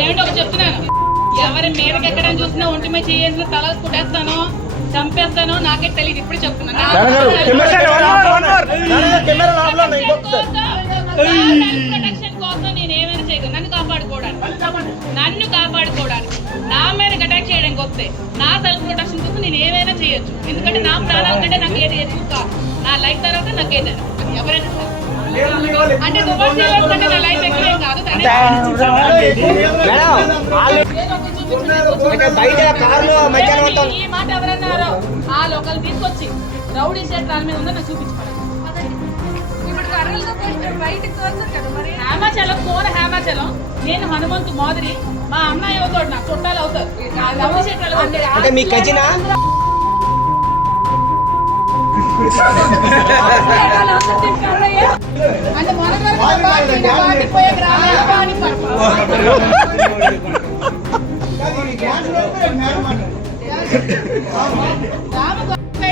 ఏంటో చెప్తున్నాను ఎవరి మీదకి ఎక్కడ చూసినా ఒంటి మీద చేసిన తల కుట్టేస్తాను చంపేస్తాను నాకే తెలియదు ఇప్పుడు చెప్తున్నాను నన్ను కాపాడుకోవడానికి. నన్ను కాపాడుకోవడానికి. నా మీద చేయడానికి వస్తే నా సెల్ఫ్ ప్రొటెక్షన్ కోసం నేను ఏమైనా చేయొచ్చు. ఎందుకంటే నా ప్రాణాల కంటే నాకు ఏది ఎక్కువ కాదు నా లైఫ్ తర్వాత నాకు ఏదైనా ఎవరైనా సరే. అంటే దుబాయ్ చేయలేదు అంటే నా లైఫ్ ఎక్కువేం కాదు తనే బయట కార్లో మధ్యాహ్నం ఈ- ఈ మాట ఎవరన్నారో ఆ లోకల్ తీసుకొచ్చి రౌడీ షర్ట్ దాని మీద ఉందో నాకు చూపించుకోవాలి హేమాచలం కోన హేమాచలం. నేను హనుమంతు మోదరి మా అన్నయ్య అవుతాడు నాకు చుట్టాలు అవుతారు. మీ కజినా మొదటి వరకు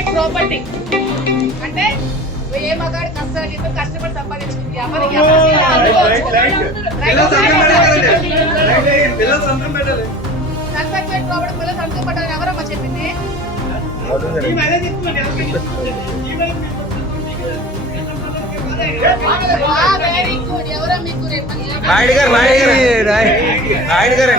ప్రాపర్టీ అంటే ఏ మగాడి కష్టాలు ఇద్దరు కష్టపడి సంపాదించుకుంది? ఎవరికి ఎవరికి కన్సల్టేట్ ప్రాపర్టీ పిల్లలు సంతకం పెట్టాలని ఎవరమ్మా చెప్పింది? వెరీ గుడ్ ఎవరో మీకు రేపు నాయుడు గారు నాయుడు గారు నాయుడు గారు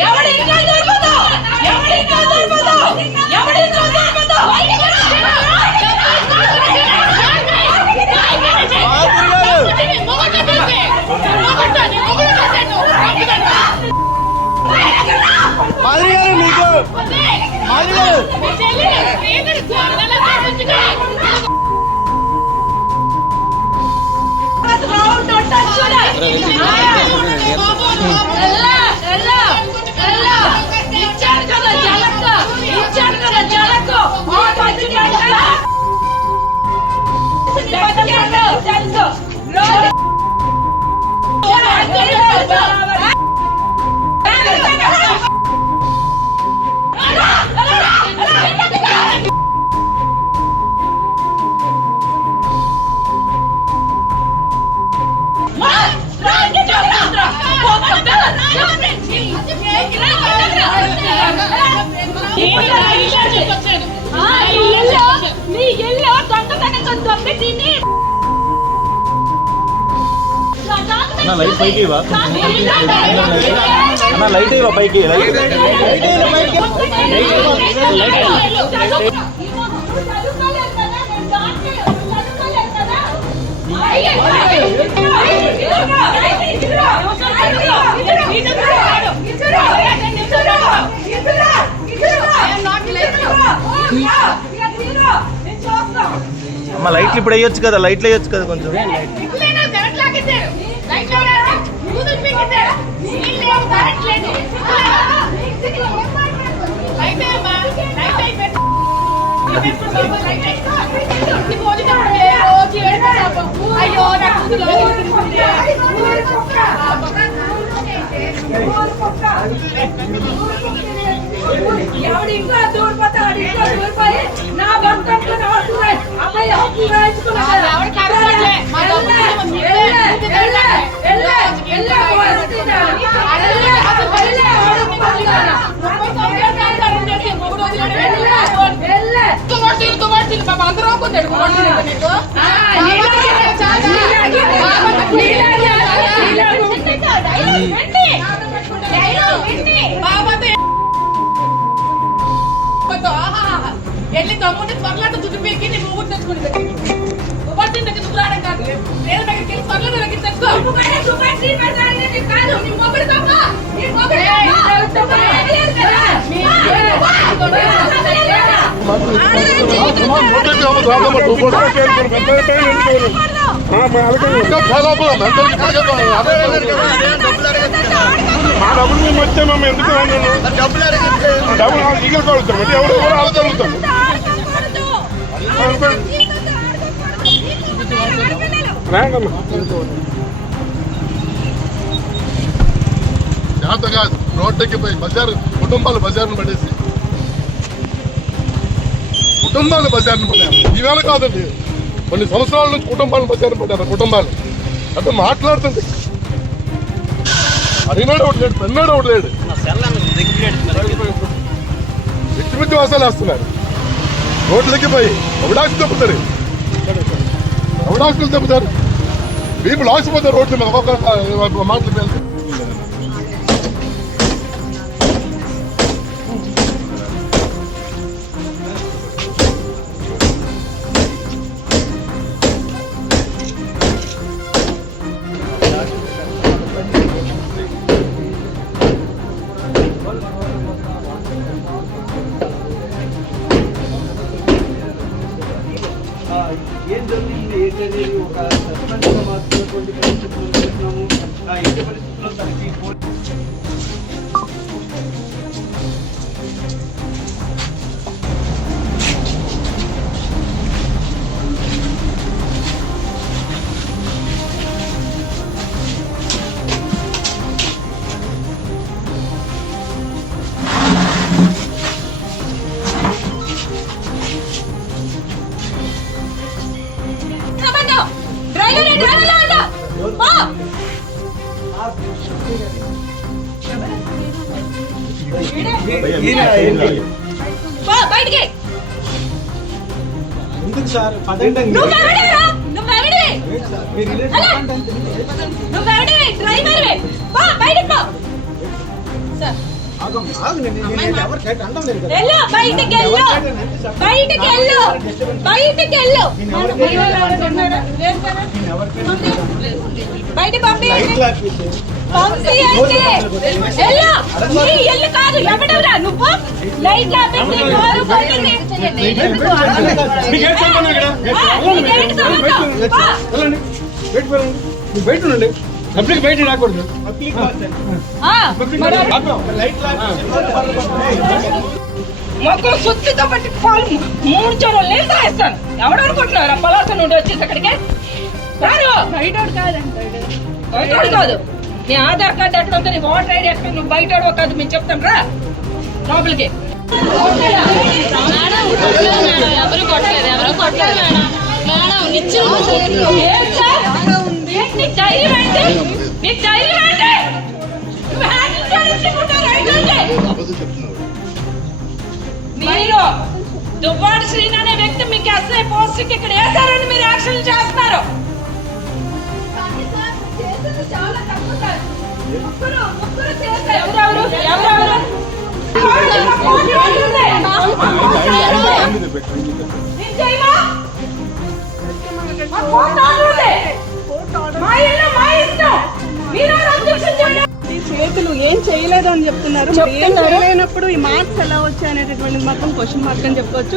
ఎవడి లైట్ ఇవ్వ పైకి? లైట్ అమ్మ లైట్లు ఇప్పుడు వేయొచ్చు కదా లైట్లు వేయొచ్చు కదా కొంచెం. అయ్యో నా కూతురు లోపలికి తిరుగుతుంది. ఎవడి ఇంకా దూరిపోతే వాడి ఇంట్లో దూరిపోయి నా భర్త ఇంట్లో నా. అబ్బాయి హక్కు తమ్ముడిని త్వరలాట జుట్టు పీకి నీ మొగుడు తెచ్చుకుని తుమ్మటిల్లు దగ్గర నువ్వు రావడం కాదు వేరే దగ్గరికి వెళ్ళి త్వరలాట దగ్గర. మీ- డబ్బులు మేము వచ్చాము ఎందుకు? డబ్బులు డబ్బులు ఈగలు కొడుతాం ఎవరు ఎవరు రాండమ్మా జాత కాదు రోడ్డుకి పోయి బజారు కుటుంబాలు బజార్ను పడేసి కుటుంబాలు బజార్ను పడ్డారు ఈవేళ కాదండి కొన్ని సంవత్సరాల నుంచి కుటుంబాలు బజార్ను పడ్డారు కుటుంబాలు అంటే మాట్లాడుతుంది అడిగినాడు ఒకటి లేడు పెన్నాడు ఒకటి లేడు వ్యక్తి వ్యక్తి వాసాలు వేస్తున్నారు రోడ్లకి పోయి అవడాసి తప్పుతారు అవడాసులు తప్పుతారు వీపులు ఆసిపోతారు రోడ్ల మీద. ఒక్కొక్క మాటలు నువ్వెవడివి డ్రైవర్వి. బయటికి పో. ఆగం ఆగు నేను నేను ఎవరు కరెక్ట్ అంటాం లేదు కదా? వెళ్ళు బయటికి వెళ్ళు. బయటికి వెళ్ళు. బయటికి వెళ్ళు. బయట పంపించండి ఇల్లు కాదు. ఎవడెవరా? నువ్వు? లైట్ ఆపేసి బయట ఉండండి. పబ్లిక్ బయట రాకూడదు. పబ్లిక్ ఆ, మరి లైట్ మొక్కలు సుత్తితో పట్టి పాలు మూడు చెరువులు నీళ్ళు తాగిస్తాను. ఎవడు అనుకుంటున్నారు? పలాస నుండి వచ్చేసి అక్కడికి రారు. బయటోడు కాదండి. బయటోడు కాదు. నీ ఆధార్ కార్డు ఎక్కడ ఉంది నీ ఓటర్ ఐడి ఎక్కడ? నువ్వు బయటోడు కాదు మేము చెప్తాం. రా. లోపలికి. ఎవరు కొట్టలేదు? ఎవరు కొట్టలేదు మేడం? మేడం నిత్యం నీకు ధైర్యం ఏంటి? నీకు ధైర్యం ఏంటి? నువ్వు హ్యాండిల్ చేయించుకుంటా రైట్ ఉంది. అబద్ధం చెప్తున్నాడు మీరు దువ్వాడు శ్రీని అనే వ్యక్తి మీకు ఎస్ఐ పోస్ట్కి ఇక్కడ వేశారని మీరు యాక్షన్ చేస్తున్నారు ఎవరెవరు ఎవరెవరు చేతులు ఏం చేయలేదు అని చెప్తున్నారు. ఏం. చేయలేనప్పుడు ఈ మార్క్స్ ఎలా వచ్చాయి అనేటటువంటి మాత్రం క్వశ్చన్ మార్క్ అని చెప్పొచ్చు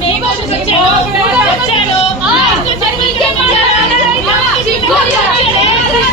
మీ భాష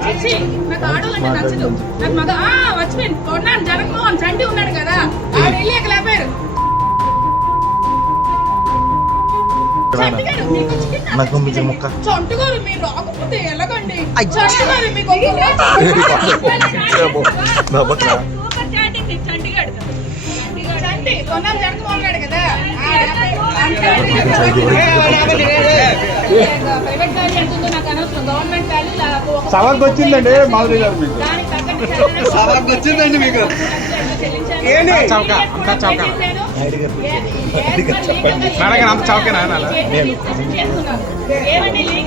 వాయిస్ కూడా సరిగ్గా రావట్లేదండి మేడం గారు ముప్పై సంవత్సరాలు ఏదైతే సా- జీవనం సాగించిన భార్య హ్యాండ్ ఇచ్చింది కొద్దిరేళ్ళ క్రితం పరిచయమైన మీరు ఆశపడుకుంటే ఎలా అనుకుంటారు స్వామి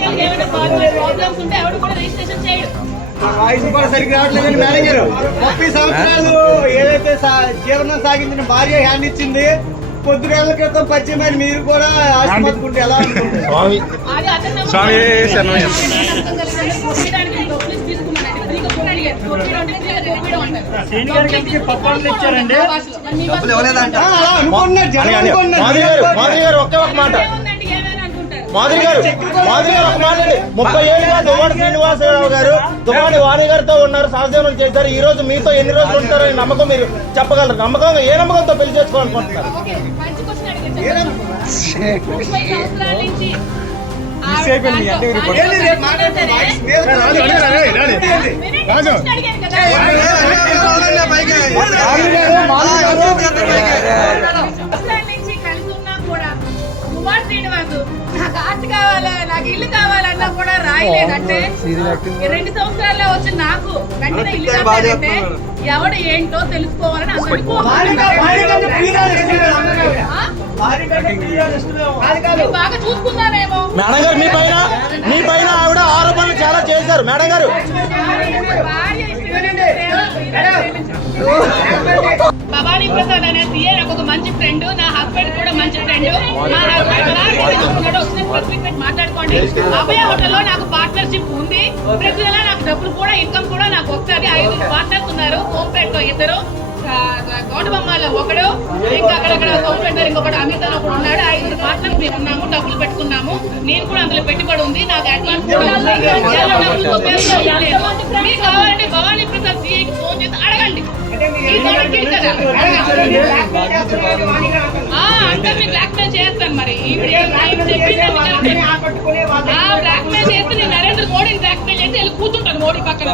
అది అతను స్వామి శరణమయ్య. కొట్టడానికి డబ్బులు తీసుకున్నానండి ఫ్రీగా కొట్టియరు. కొట్టియడం అంటే ఫ్రీగా కొట్టియడం అంటారు. మరి మీ డబ్బులు ఇవ్వలేదంట. ఆ, అలా అనుకుంటున్నారు జనం అని, అని. అనుకుంటున్నారు. మాధురి గారు మాధురి గారు ఒకే ఒక మాట. మాధురి గారు మాధురి గారు ఒక మాట అండి ముప్పై ఏళ్ళుగా దువ్వాడి శ్రీనివాసరావు గారు దువ్వాడి వాణి గారితో ఉన్నారు సహజీవనం చేశారు ఈ రోజు మీతో ఎన్ని రోజులు ఉంటారని నమ్మకం మీరు చెప్పగలరు నమ్మకం ఏ నమ్మకంతో పెళ్ళి చేసుకోవాలనుకుంటున్నారు ఓకే నాకు ఆస్తి కావాలా నాకు ఇల్లు కావాలన్నా కూడా రాయలేదంటే రెండు సంవత్సరాల్లో వచ్చి నాకు వెంటనే ఇల్లు కావాలంటే ఎవడు ఏంటో తెలుసుకోవాలని అందరికీ మీరు బాగా చూసుకున్నారేమో. మేడం గారు మీ పైన మీ పైన ఆవిడ ఆరోపణలు చాలా చేశారు. మేడం గారు. భార్య భవానీ ప్రసాద్ అనే సీఏ నాకు ఒక మంచి ఫ్రెండ్ నా హస్బెండ్ కూడా మంచి ఫ్రెండ్ మా హస్బెండ్ వచ్చిన మాట్లాడుకోండి. అభయ హోటల్లో నాకు పార్ట్నర్షిప్ ఉంది. ప్రతి నెల నాకు డబ్బులు కూడా ఇన్కమ్ కూడా నాకు వస్తుంది ఐదు పార్ట్నర్స్ ఉన్నారు. హోంపేట్లో ఇద్దరు. గౌడబొమ్మలో ఒకడు ఇంకా అక్కడక్కడ హోంపేట్ దగ్గర ఇంకొకటి అమిత ఒకడు ఉన్నాడు. ఐదుగురు పార్ట్నర్స్ మేము ఉన్నాము డబ్బులు పెట్టుకున్నాము. నేను కూడా అందులో పెట్టుబడి ఉంది నాకు అడ్వాన్స్. మీకు కావాలంటే భవానీ ప్రసాద్ సీఐకి ఫోన్ చేసి అడగండి. ఆ, అందరినీ బ్లాక్ మెయిల్ చేస్తాను మరి. బ్లాక్ మెయిల్ చేసి నేను నరేంద్ర మోడీని బ్లాక్ మెయిల్ చేసి వెళ్ళి కూర్చుంటాను మోడీ పక్కన.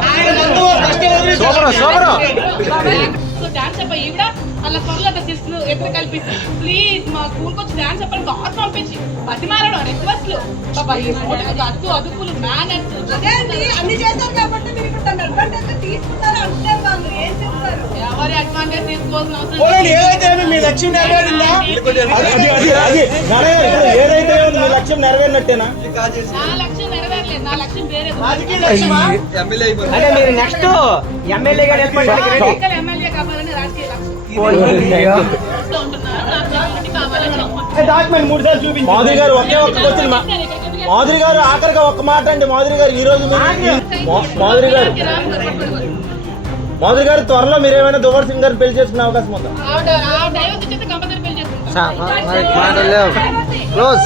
సో డాన్స్ చెప్ప ఈవిడ అలా పనులు సిస్లు ఎప్పుడు కల్పిస్తే ప్లీజ్ మా స్కూల్కి వచ్చి డాన్స్ చెప్పని కాల్ పంపించి. బతిమాలడం రిక్వెస్ట్లు అద్దు అదుపులు మేనర్స్ అన్ని చేశారు కాబట్టి మీరు ఇప్పుడు దాన్ని అడ్వాంటేజ్ తీసుకున్నారు అంటే వాళ్ళు ఏం చెప్తారు? ఎవరి అడ్వాంటేజ్ తీసుకోవాల్సిన అవసరం పోనీ ఏదైతే ఏమి మీ లక్ష్యం నెరవేరిందా? అది అది అది అది నారాయణ గారు, ఇప్పుడు ఏదైతే ఉంది మీ లక్ష్యం నెరవేరినట్టేనా? నా లక్ష్యం నెరవేరలేదు. నా లక్ష్యం వేరే ఎమ్మెల్యే అంటే మీరు నెక్స్ట్ ఎమ్మెల్యే మాధురి గారు ఒకే ఒక్క క్వశ్చన్ మాధురి గారు ఆఖరిగా ఒక్క మాట అండి మాధురి గారు ఈ రోజు మాధురి గారు మాధురి గారు త్వరలో మీరు ఏమైనా దువర్ సింగ్ గారు పెళ్ళి చేసుకునే అవకాశం ఉందా క్లోజ్